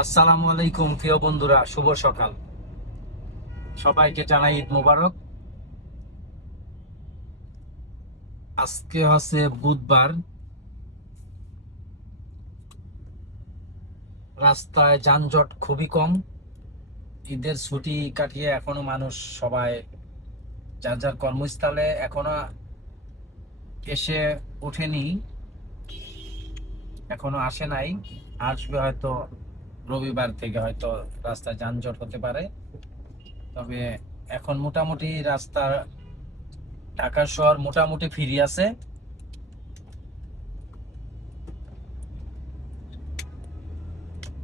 আসসালামু আলাইকুম প্রিয় বন্ধুরা, শুভ সকাল। সবাইকে জানাই ঈদ মোবারক। আজকে হচ্ছে বুধবার। রাস্তায় যানজট খুবই কম। ঈদের ছুটি কাটিয়ে এখনো মানুষ সবাই যার যার কর্মস্থলে এখনো এসে ওঠেনি, এখনো আসে নাই। আসবে হয়তো রবিবার থেকে, হয়তো রাস্তায় যানজট হতে পারে। তবে এখন মোটামুটি রাস্তা, ঢাকা শহর মোটামুটি ফ্রি আছে।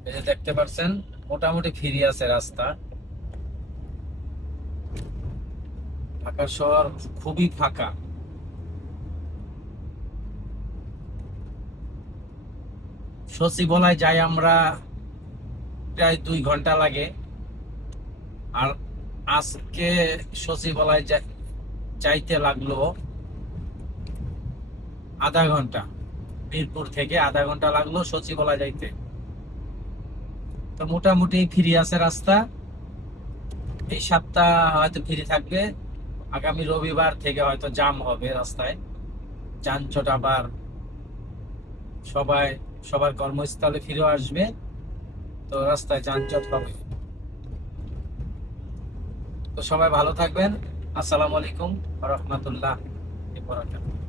এই যে দেখতে পাচ্ছেন, মোটামুটি ফ্রি আছে রাস্তা। ঢাকা শহর খুবই ফাঁকা। সচিবালয় যাই আমরা প্রায় 2 ঘন্টা লাগে। আর আজকে সচিবালয় যাইতে লাগলো আধা ঘন্টা। মিরপুর থেকে আধা ঘন্টা লাগলো সচিবালয় যাইতে। তো মোটামুটি ফ্রি আছে রাস্তা। এই সপ্তাহ হয়তো ফ্রি থাকবে। আগামী রবিবার থেকে হয়তো জাম হবে রাস্তায়, যানজট আবার। সবাই সবার কর্মস্থলে ফিরে আসবে, তো রাস্তায় যানজট হবে। তো সবাই ভালো থাকবেন। আসসালামু আলাইকুম ওয়া রাহমাতুল্লাহি ওয়া বারাকাতুহু।